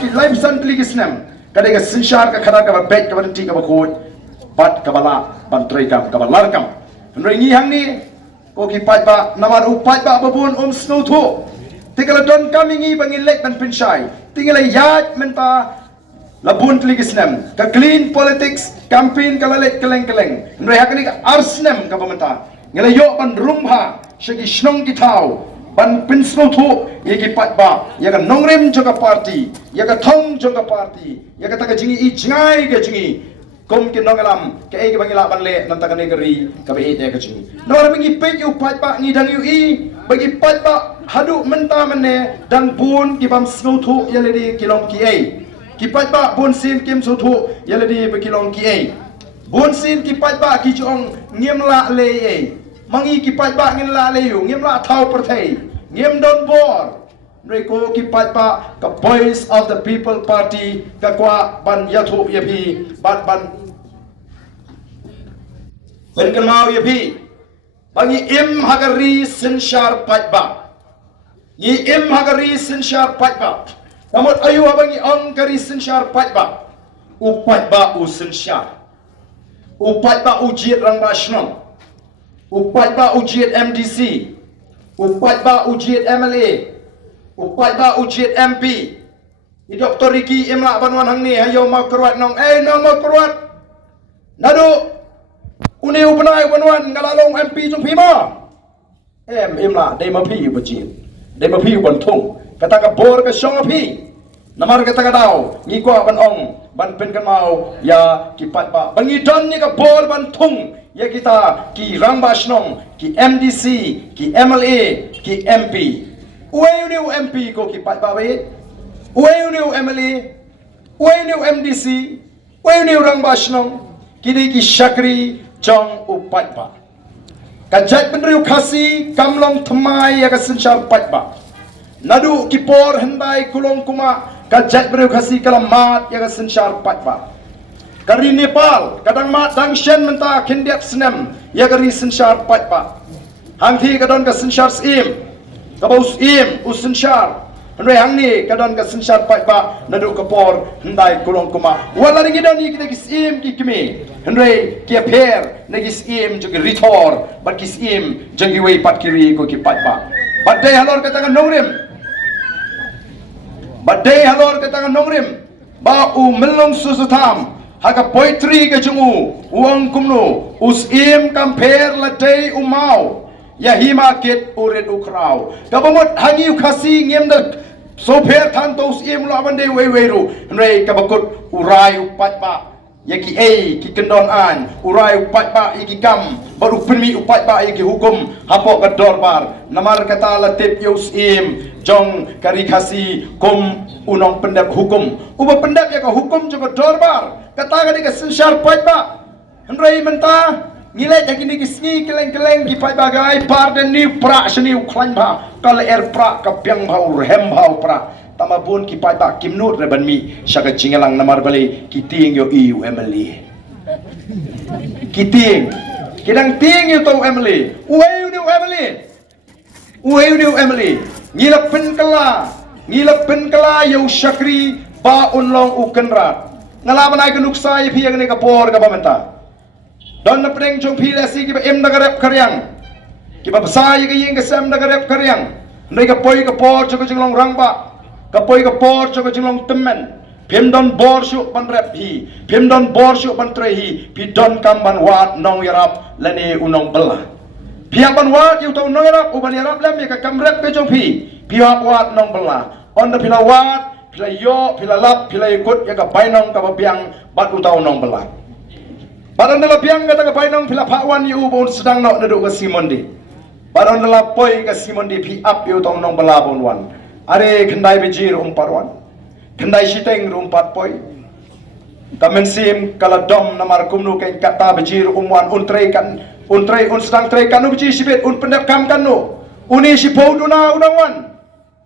ki live santli kisnam kadega sinshar ka khara ka bet ka banti ka bakut bat ka bala bantrai kam ka balar kam ngi hang ni ko ki pat ba namar upat ba babun snow thu tinggal don kami ngi bangin lek ban pinshai tinggal yat menta labun tligisnem ka clean politics campaign ka lalet keleng ngi hakni ka arsnem ka pamenta ngela yo ban rumha shagi shnong ki thau ban pinsno thu yegi pat ba yaga nongrem joga party yaga thong joga party yaga taka jingi I jingai ke jingi kom ki nongalam ke e ke bangila ban le nan taka negeri ka be e ke jingi nora bagi pe yu pat ba ngi dang yu I bagi pat ba hadu menta mene dan bun ki bam sno thu yaledi kilong ki e ki pat ba bun sin kim so thu yaledi be kilong ki e bun sin ki pat ba ki chong ngiem la le e mangi ki pat ba ngin la le yu ngiem la thau per thai ngiem don bor noi ko ki pat ba ka voice of the people party ka kwa ban yathu yapi ban kan mau yapi bangi im hagari sinshar pat ba ni im hagari sinshar pat ba kamot ayu bangi ong kari sinshar pat ba upat ba u sinshar upat ba ujiat rang ba shnong upat ba ujiat MDC upat ba ujiat MLA upat ba ujiat MP I Dr. Ricky imla banwan hang ni hayo mau keruat nong nong mau keruat nadu uni upanai banwan ngalalong MP jung phima imla dei ma phi bajin dei ma phi ban thung kata ka bor ka song phi namar kata ka daw ni ko ban ong ban pen kan mau ya ki pat ba bangi don ni ka bor ban thung ya kita ki ramba shnong ki MDC ki MLA ki MP ueu MP ko ki pat ba we ueu MLA ueu MDC ueu ramba shnong kini ki shakri jong upat ba kajat benriu khasi kamlong thmai ya ka sinchar pat ba nadu ki por handai kulong kuma kajat benriu khasi kalamat ya ka sinchar pat ba kari Nepal kadang mat dang shen menta kindiat snem ya kari sinshar pat ba hang thi kadon ka sinshar sim ka bos im usinshar Henry hang ni kadon ka sinshar pat ba nadu ka por ndai kulong kuma wala ringi don ni kita kisim ki kimi Henry ki apher na kisim jo ki ritor but kisim jangi wei pat kiri ko ki pat ba badai halor kata nongrim badai halor kata nongrim ba u melong susutam haka poetry ke jungu uang kumnu us im compare la day umau ya hima kit uret ukrau kabamot hangi khasi ngem da so pher than to us im lo ban de we ru rei kabakut urai upat ba ya ki ki kendon an urai upat ba ki kam baru penmi upat ba ki hukum hapok ka dorbar namar kata la tip us im jong kari khasi kum unong pendap hukum uba pendap ya ka hukum juga dorbar kata ka di ka sinshar pat ba hendrai menta ngilai ya kini kisni keleng ki pat ba gai par den ni pra shni uklan ba kal er pra ka pyang bhau rehem bhau pra tamabun ki pat ba kimnut reban mi shaka jingalang namar bali ki ting yo MLA ki ting kidang ting yo to MLA ueu ni MLA ngila pen kala yo shakri ba unlong ukenrat ngalaman ay kanuksa ya piyag ni kapor ka pamenta don na preng jong pila si ki ba im nagarep karyang ki ba basay ka ying kasam nagarep karyang ndai ka poy ka por jo jinglong rangba ka poy ka por jo jinglong temen phim don bor shu ban rep hi phim don bor shu ban tre hi pi don kam ban wat nong yarap lani unong bela pihak ban wat yu to nong yarap uban yarap lem ya ka kam rep pe jong pihak wat nong bela on the pila wat pila yo pila lap pila ikut ya ka bainong ka babiang bat utau nong bela badan dalam biang kata ka bainong pila pakwan yu bon sedang nok nadu ka Simondi badan dalam poi ka Simondi pi up yu tong nong bela bon wan are kendai bejir umparwan kendai siteng rumpat poi kamen sim kala dom namar kumnu kai kata bejir umwan untrei un sedang trei kanu bejir sibet un pendap kam kanu uni si poduna unawan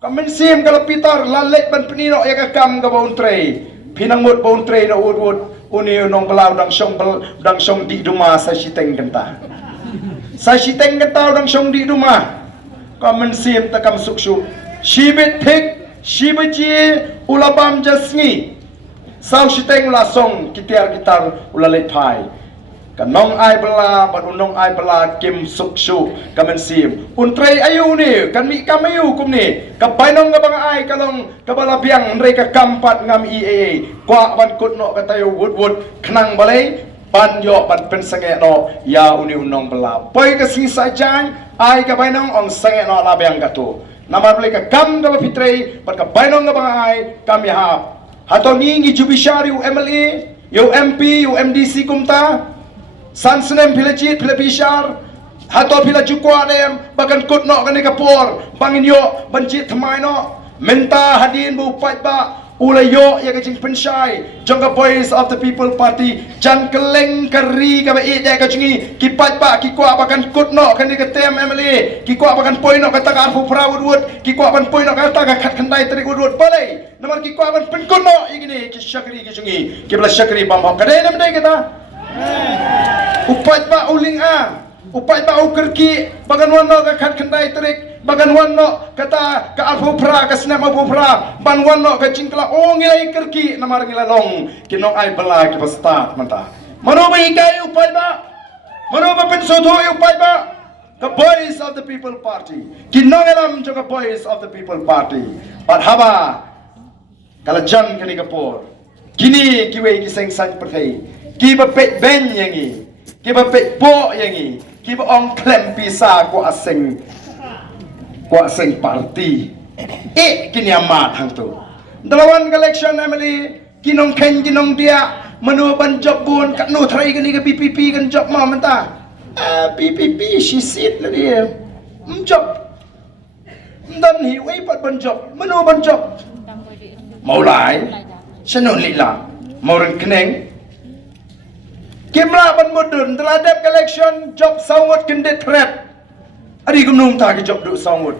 kamen sim kala pitar lalek ban penino ya ka kam ka bon trei pinang mut bon trei no wood uni nong belau dang song di rumah sa siteng kenta dang song di rumah kamen sim takam suksuk sibet pik Shibaji ulabam jasngi. Sau shiteng ula song kitiar gitar ula lepai. Kanong ai bela banunong ai bela kim suksu kamen sim. Untray ayu ni kan mi kamayu kum ni. Kabainong ngabang ai kalong kabalabiang mereka kampat ngam IAA. Kwa ban kutno katayo wood kenang balai ban yo ban pen sange no ya uni unong bela. Poi kasi sajang ai kabainong ong sange no labiang gato. Namar beli ka kam ka fitrei pat kabainong ngabang ai kami hap. Hato ningi judiciary MLA, yo MP, yo MDC kumta. Sansenem pila jit pila bishar hato pila jukwa dem bagan kutno kani kapor bangin yo banjit thamai no menta hadin bu pat ba ulayo ya kajing pensyai jongga Voice of the People Party jan keleng kari ka ba ide ka jingi ki pat ba ki kwa bagan kutno kani ka tem MLA ki kwa bagan poino ka tagar fu prawud ki kwa ban poino ka taga khat khandai tari udut balai namar ki kwa ban pen kutno igini ki syakri ki jingi ki bla syakri bam hok kadai nam dai kita upat ba uling upat ba ukerki bagan wano ka khat khandai trik bagan wano kata ka alfu pra ka snam abu pra ban wano ka cingkla ngilai kerki namar ngilalong kinong ai bela ki basta manta mano ba ikai upat ba mano ba pensoto upat ba the Voice of the People Party kinong elam jo ka Voice of the People Party pat haba kala jan kani kapor kini kiwe ki seng sang perthei ki ba pet ben yangi ki ba pet po yangi ki ba ong klem pisa ko aseng party kini amat hang tu dalawan election emily kinong ken kinong dia manu ban job bun kat no trai kani ke PPP kan job ma menta PPP she sit la dia job dan hi wei pat ban job manu ban job mau lai sanon lila mau ren keneng Kimla ban modern terhadap election job sangat kendet threat. Ari gumnum ta ke job du sangat.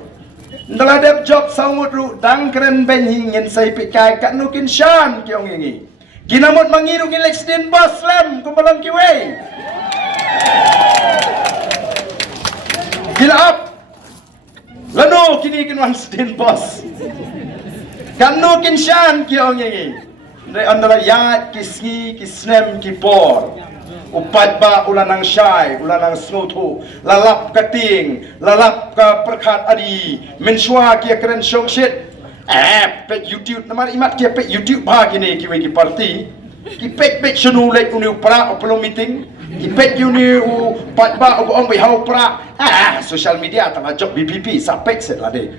Terhadap job sangat ru dang keren ben hingin sai pikai kat nukin shan kiong ingi. Kinamot mangiru election bos slam kumbalang kiwe. Gila up. Lano kini kinwan stin bos. Kat nukin shan kiong ingi. Dari antara yat kisngi kisnem kipor. Upat ba ulanang syai, ulanang snotu, lalap kating, lalap ka perkat adi, mensua kia keren syong shit. Pek YouTube, namar imat kia pek YouTube ba kini kiwe ki parti, ki pek sunu lek uni upra uplo meeting, ki pek uni upat ba ong bihau upra, social media tanah job BPP, sapek set lade.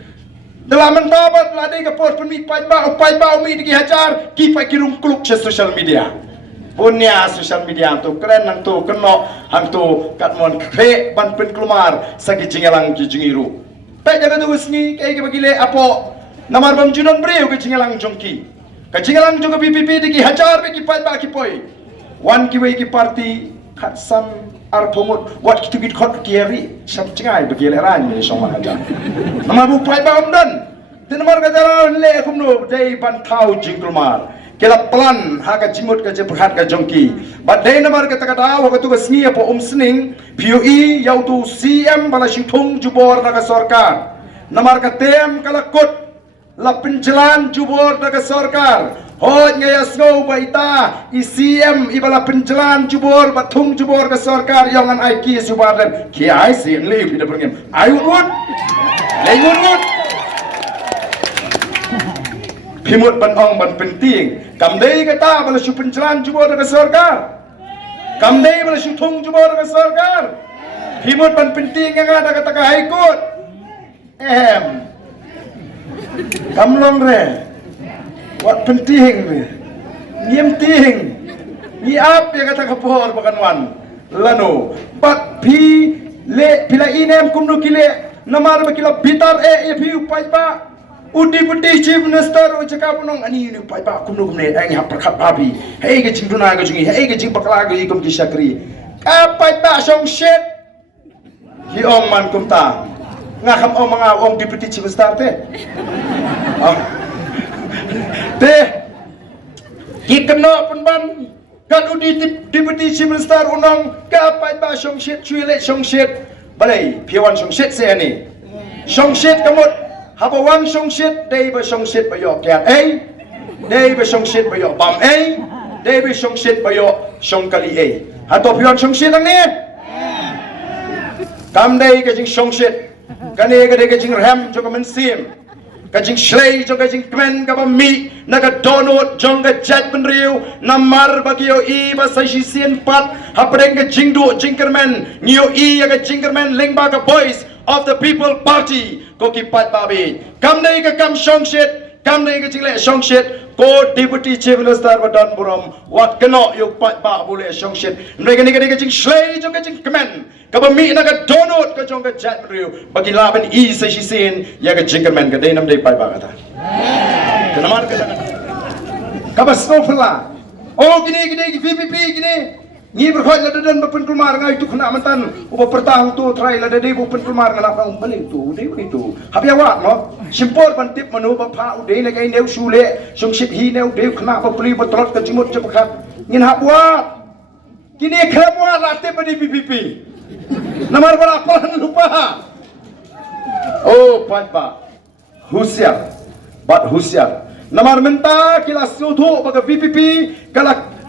Dalam mentabat lade ke pos penmit upat ba umi diki hajar, ki pek kirung kluk se social media. Punya social media tu keren nang tu keno hang tu kat mon kre ban pen kelumar sagi jingelang ki jingiru pek jaga tu usni kai ke bagile apo namar bam junon breu ke jingelang jongki ke jingelang jong PPP diki hajar be ki pat ba ki poi wan ki we ki party khat sam ar pomot wat ki tugit khot kieri sam jingai bagile ran ni song ma hajar namar bu pat ba omdan tin namar ka jalan le kumno dei ban thau jingkelmar kela plan haga jimut ka je perhat ka jongki badai namar ka takada wa tu sni apo sning PUE yau tu CM bala singthung jubor daga sarkar namar ka tem kala kot la penjalan jubor daga sarkar hoj ngaya snow baita i CM ibala penjalan jubor batung jubor ka sarkar yang an ai ki subadan ki ai sing le pi da perngem ai wut lengun Himut ban ong ban penting. Kamdei kata bala su penjalan jubor ke sarkar. Kamdei bala su thung jubor ke sarkar. Himut ban penting yang ada kata ka high court. Kamlong re. Wat penting re. Ngiem ting. Ni ap ya kata kapor bakan wan. Lano. Bat pi le pila inem kumnu kile namar bakila bitar pi upai pa. Udi putih chief minister ucakap punong ani upai pa kumnu kumne ang ha perkat babi. Hei ke cingduna ke jungi, hei ke cing bakla ke ikum kisakri. Kapai pa song shit. Hi ong man kumta. Ngakam ong mga ong deputy chief minister te. Te. Hi kena penban kan udi deputy chief minister unong kapai pa song shit cuile song shit. Balai piawan song shit se ani. Song shit kamut haba wan song shit day ba song shit ba yo kiat day ba song shit ba yo bam day ba song shit ba yo song kali hatop yon song shit ang ni kam day ka jing song shit kani ka day ka jing ram jo ka men sim ka jing shlei jo ka jing kmen ka ba mi na ka donut jong ka chat ben riu na mar ba yo ba sa shi sien pat hapreng ka jing du jinkerman ngio ka jinkerman ling ba ka boys of the people party ko ki pat babi kam nei ka kam song shit kam nei ka jing le song shit ko deputy chief minister badan buram wat keno yo pat ba bole song shit mereka ni ka jing shlei jo ka jing kmen ka ba mi na ka donut ka jong ka chat riu bagi laban sa shi sien ya ka jinkerman ka dei nam dei pat ba kata kenamar ka ka ba snowfla oh gini VPP gini ni berkhoi la dadan bapen kulmar ngai tu kena mantan uba pertang tu try la dadai bapen kulmar ngala ka umbali tu dei itu habia wa no simpor ban tip manu ba pha u dei la kai neu sule sung ship hi neu dei kena ba pli ba trot ka jimut je pakhat ngin ha buat kini kena buat la tip di PPP nomor berapa lupa oh patba husiar bat husiar nomor menta kila sudu baga VPP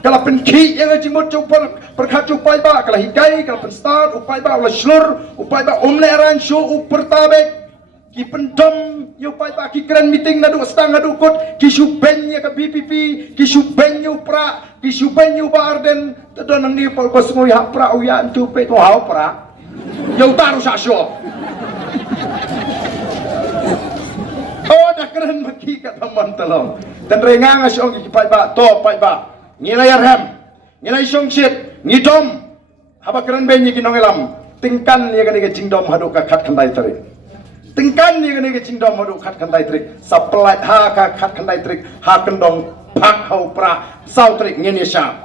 kalau penki yang jimut coba perkat upai ba kalau hikai kalau penstat upai ba ulah slur upai ba omleran show upertabek ki pendom upai ba ki grand meeting nadu stang nadu kot ki subenya ke BPP ki subenyu pra ki subenyu ba arden tedon ni pol kosngoi hak pra uya tu pe to hau pra yo taru sa show oh dah keren maki kat teman telong dan rengang asyong ki pai ba to pai ba ngilai arham ngilai song shit ngidom haba keren benyi kinong elam tingkan ya kene jingdom hadu ka khat khandai trik tingkan ya kene jingdom hadu khat khandai trik saplat ha ka khat khandai trik ha kendong pak hau pra sau trik ngene sha